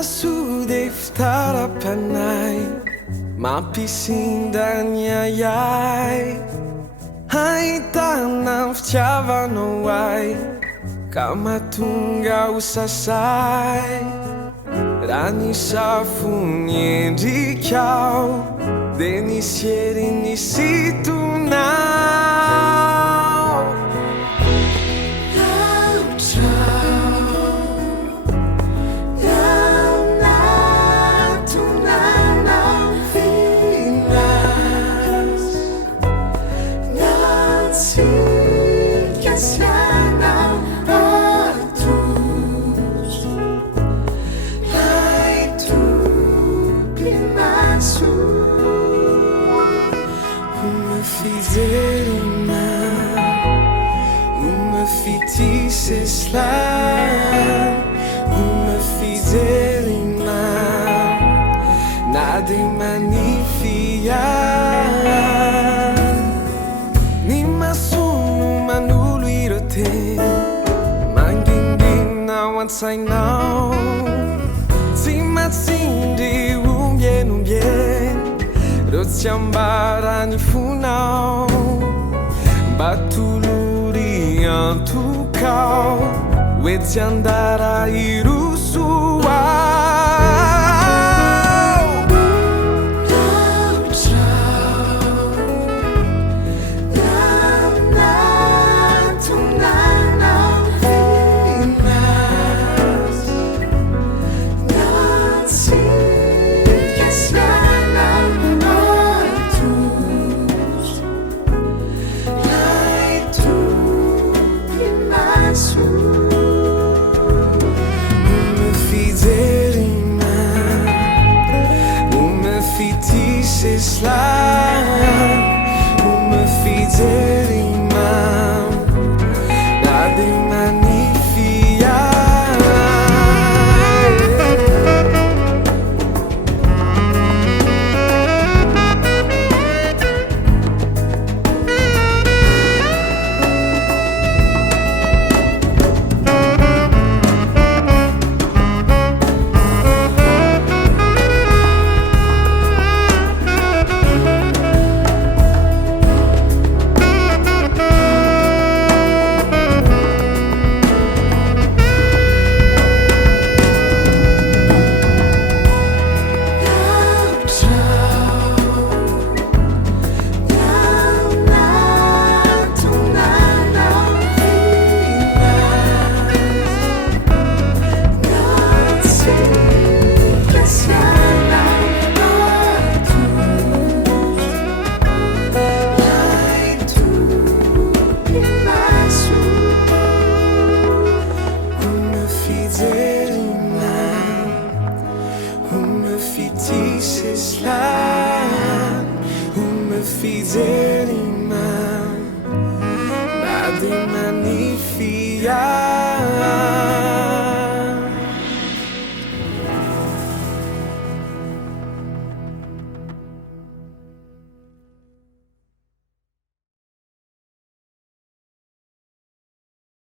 Nimasude ftarapanay Mampisindanyayay Ahitana ang fitiavanao ay ka mahatonga ho sasay raha nisafony endrikao de nisy hery nisy tonao Uma feitiça slime, uma fidelina, nada manifiar. Nimasuno manolo irote, mangingin na wansainao, simatsindi umbien, rotsiambara ni funao. Batuluri antukau Wetiandara irusuau slime, uma fidelina, nada manifiar. Feitiça slime, uma fidelina, nada manifiar.